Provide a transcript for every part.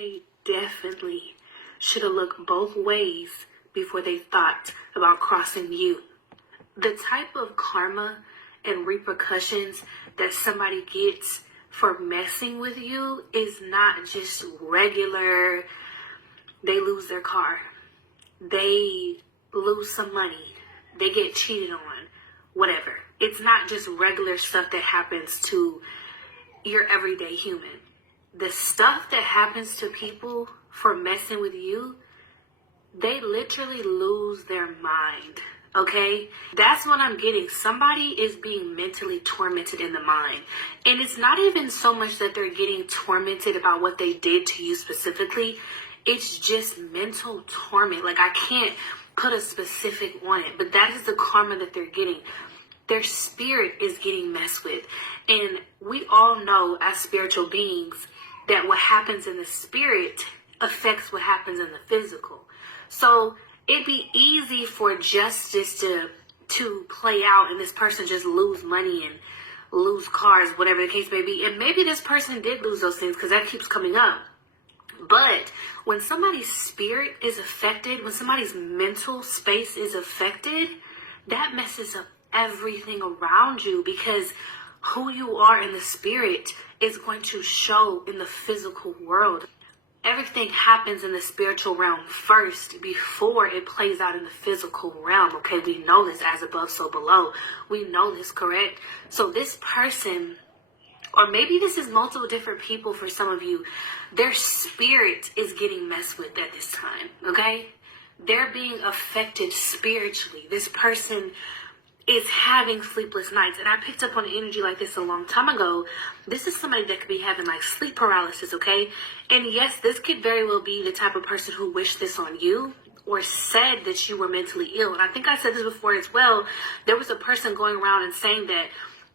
They definitely should have looked both ways before they thought about crossing you. The type of karma and repercussions that somebody gets for messing with you is not just regular, they lose their car, they lose some money, they get cheated on, whatever. It's not just regular stuff that happens to your everyday human. The stuff that happens to people for messing with you, they literally lose their mind, okay? That's what I'm getting. Somebody is being mentally tormented in the mind. And it's not even so much that they're getting tormented about what they did to you specifically. It's just mental torment. Like, I can't put a specific on it, but that is the karma that they're getting. Their spirit is getting messed with. And we all know as spiritual beings that what happens in the spirit affects what happens in the physical. So it'd be easy for justice to play out and this person just lose money and lose cars, whatever the case may be. And maybe this person did lose those things because that keeps coming up. But when somebody's spirit is affected, when somebody's mental space is affected, that messes up everything around you, because who you are in the spirit is going to show in the physical world. Everything happens in the spiritual realm first before it plays out in the physical realm. Okay, we know this, as above, so below. We know this, correct? So this person, or maybe this is multiple different people for some of you, their spirit is getting messed with at this time, okay? They're being affected spiritually. This person is having sleepless nights. And I picked up on an energy like this a long time ago. This is somebody that could be having like sleep paralysis, okay? And yes, this could very well be the type of person who wished this on you or said that you were mentally ill. And I think I said this before as well. There was a person going around and saying that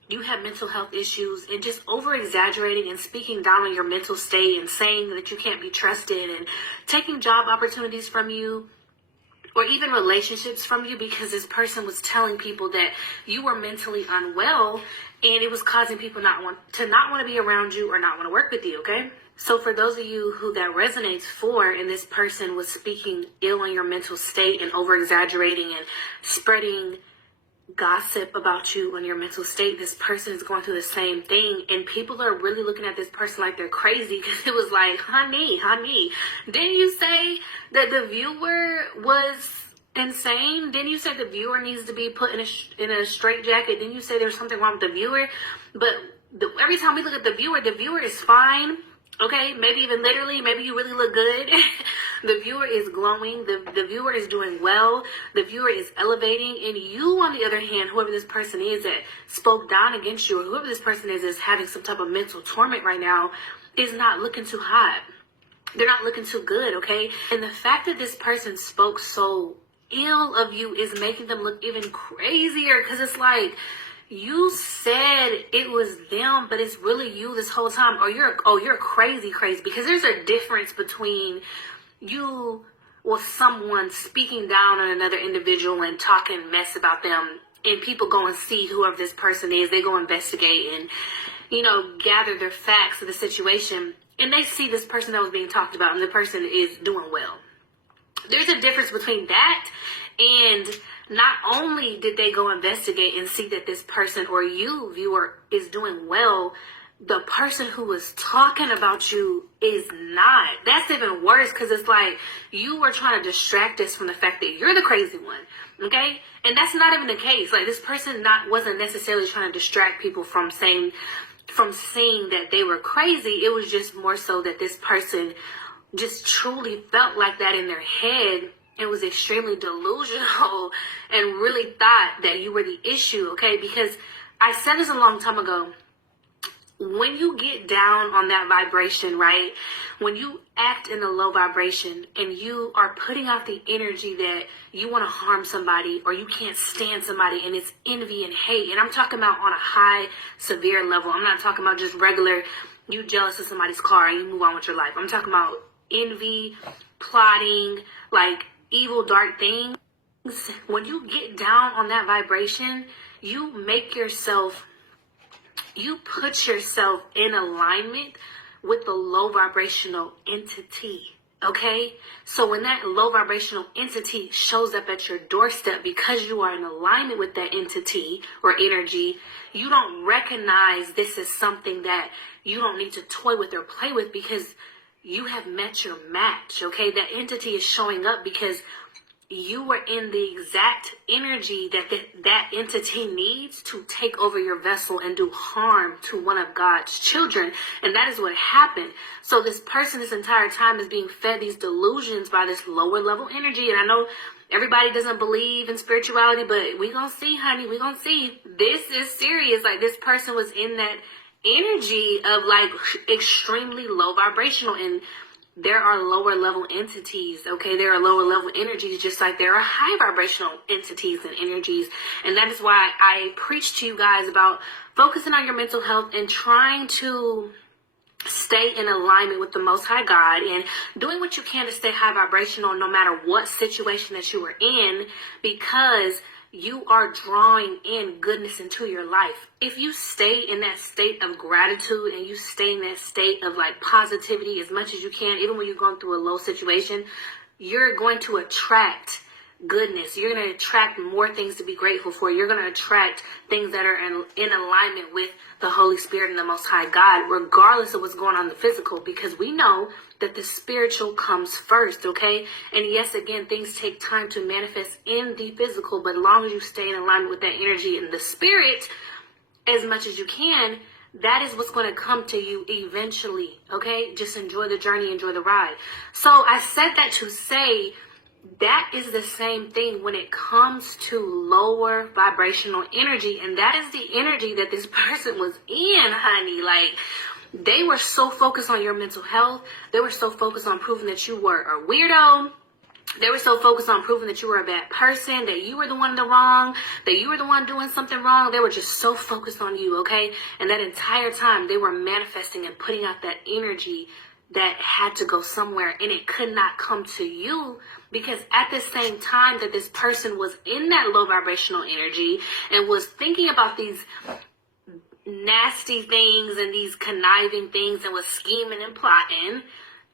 you have mental health issues and just over-exaggerating and speaking down on your mental state and saying that you can't be trusted and taking job opportunities from you, or even relationships from you, because this person was telling people that you were mentally unwell and it was causing people not want to be around you or not want to work with you, okay? So for those of you who that resonates for, and this person was speaking ill on your mental state and over-exaggerating and spreading gossip about you on your mental state, this person is going through the same thing, and people are really looking at this person like they're crazy, because it was like, honey, didn't you say that the viewer was insane? Didn't you say the viewer needs to be put in a straitjacket? Didn't you say there's something wrong with the viewer? But every time we look at the viewer is fine. Okay, maybe even literally, maybe you really look good. The viewer is glowing. The viewer is doing well. The viewer is elevating. And you, on the other hand, whoever this person is that spoke down against you, or whoever this person is having some type of mental torment right now, is not looking too hot. They're not looking too good, okay? And the fact that this person spoke so ill of you is making them look even crazier, because it's like, you said it was them, but it's really you this whole time. Or you're crazy, because there's a difference between you or someone speaking down on another individual and talking mess about them, and people go and see whoever this person is. They go investigate and, gather their facts of the situation, and they see this person that was being talked about, and the person is doing well. There's a difference between that, and not only did they go investigate and see that this person, or you, viewer, is doing well, the person who was talking about you is not. That's even worse, because it's like you were trying to distract us from the fact that you're the crazy one, okay? And that's not even the case. Like, this person wasn't necessarily trying to distract people from seeing that they were crazy. It was just more so that this person just truly felt like that in their head and was extremely delusional and really thought that you were the issue, okay? Because I said this a long time ago. When you get down on that vibration, right? When you act in a low vibration and you are putting out the energy that you want to harm somebody or you can't stand somebody, and it's envy and hate. And I'm talking about on a high, severe level. I'm not talking about just regular, you jealous of somebody's car and you move on with your life. I'm talking about envy, plotting, like evil, dark things. When you get down on that vibration, you put yourself in alignment with the low vibrational entity. Okay, so when that low vibrational entity shows up at your doorstep, because you are in alignment with that entity or energy, you don't recognize this as something that you don't need to toy with or play with, because you have met your match. Okay, that entity is showing up because you were in the exact energy that that entity needs to take over your vessel and do harm to one of God's children. And that is what happened. So this person this entire time is being fed these delusions by this lower level energy. And I know everybody doesn't believe in spirituality, but we gonna see, honey. We gonna see. This is serious. Like, this person was in that energy of like extremely low vibrational, and there are lower level entities, okay? There are lower level energies, just like there are high vibrational entities and energies. And that is why I preach to you guys about focusing on your mental health and trying to stay in alignment with the Most High God and doing what you can to stay high vibrational no matter what situation that you are in, because you are drawing in goodness into your life. If you stay in that state of gratitude and you stay in that state of like positivity as much as you can, even when you're going through a low situation, you're going to attract goodness. You're going to attract more things to be grateful for. You're going to attract things that are in alignment with the Holy Spirit and the Most High God, regardless of what's going on in the physical, because we know that the spiritual comes first, okay? And yes, again, things take time to manifest in the physical, but as long as you stay in alignment with that energy and the spirit as much as you can, that is what's going to come to you eventually, okay? Just enjoy the journey, enjoy the ride. So I said that to say that is the same thing when it comes to lower vibrational energy. And that is the energy that this person was in, honey. Like, they were so focused on your mental health. They were so focused on proving that you were a weirdo. They were so focused on proving that you were a bad person, that you were the one in the wrong, that you were the one doing something wrong. They were just so focused on you, okay? And that entire time, they were manifesting and putting out that energy that had to go somewhere, and it could not come to you, because at the same time that this person was in that low vibrational energy and was thinking about these nasty things and these conniving things and was scheming and plotting,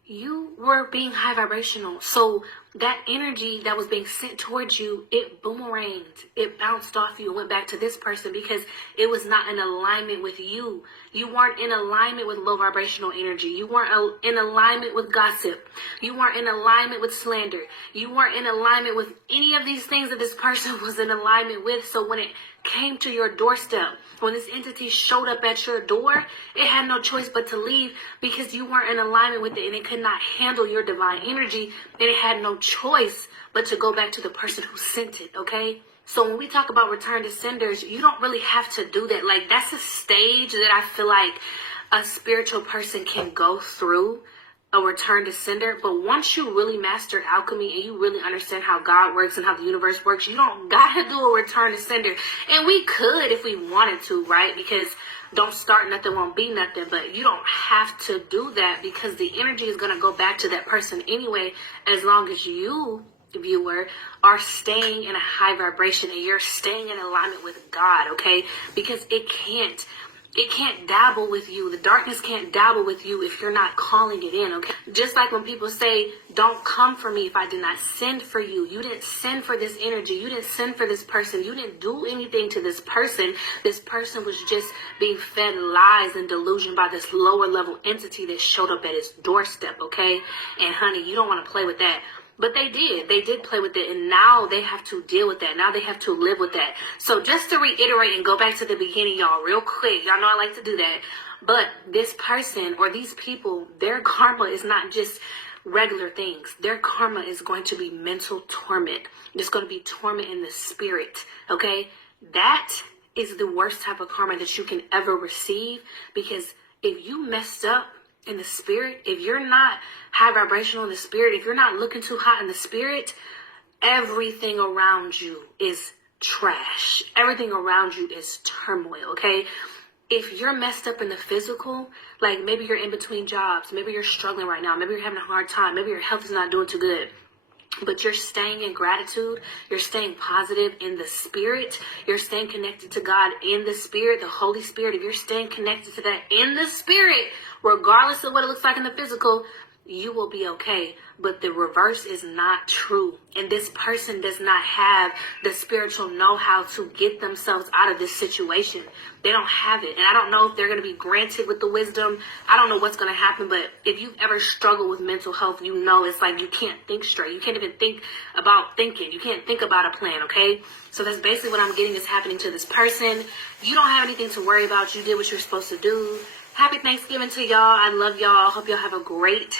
you were being high vibrational. So that energy that was being sent towards you, it boomeranged. It bounced off you and went back to this person because it was not in alignment with you. You weren't in alignment with low vibrational energy. You weren't in alignment with gossip. You weren't in alignment with slander. You weren't in alignment with any of these things that this person was in alignment with. So when it came to your doorstep, when this entity showed up at your door, it had no choice but to leave, because you weren't in alignment with it, and it could not handle your divine energy, and it had no choice but to go back to the person who sent it, okay? So when we talk about return to senders, you don't really have to do that. Like, that's a stage that I feel like a spiritual person can go through, a return to sender. But once you really master alchemy and you really understand how God works and how the universe works, you don't gotta do a return to sender. And we could if we wanted to, right? Because don't start nothing, won't be nothing. But you don't have to do that, because the energy is going to go back to that person anyway, as long as you, viewer, are staying in a high vibration and you're staying in alignment with God, okay? Because it can't dabble with you. The darkness can't dabble with you if you're not calling it in, okay? Just like when people say, don't come for me if I did not send for you. You didn't send for this energy. You didn't send for this person. You didn't do anything to this person. This person was just being fed lies and delusion by this lower level entity that showed up at his doorstep, okay? And honey, you don't want to play with that. But they did play with it, and now they have to deal with that. Now they have to live with that. So just to reiterate and go back to the beginning, y'all, real quick. Y'all know I like to do that. But this person or these people, their karma is not just regular things. Their karma is going to be mental torment. It's going to be torment in the spirit, okay? That is the worst type of karma that you can ever receive, because if you messed up in the spirit, if you're not high vibrational in the spirit, if you're not looking too hot in the spirit, everything around you is trash. Everything around you is turmoil, okay? If you're messed up in the physical, like maybe you're in between jobs, maybe you're struggling right now, maybe you're having a hard time, maybe your health is not doing too good, but you're staying in gratitude, you're staying positive in the spirit, you're staying connected to God in the spirit, the Holy Spirit, if you're staying connected to that in the spirit, regardless of what it looks like in the physical, you will be okay. But the reverse is not true. And this person does not have the spiritual know-how to get themselves out of this situation. They don't have it. And I don't know if they're going to be granted with the wisdom. I don't know what's going to happen. But if you've ever struggled with mental health, you know it's like you can't think straight. You can't even think about thinking. You can't think about a plan, okay? So that's basically what I'm getting is happening to this person. You don't have anything to worry about. You did what you're supposed to do. Happy Thanksgiving to y'all. I love y'all. Hope y'all have a great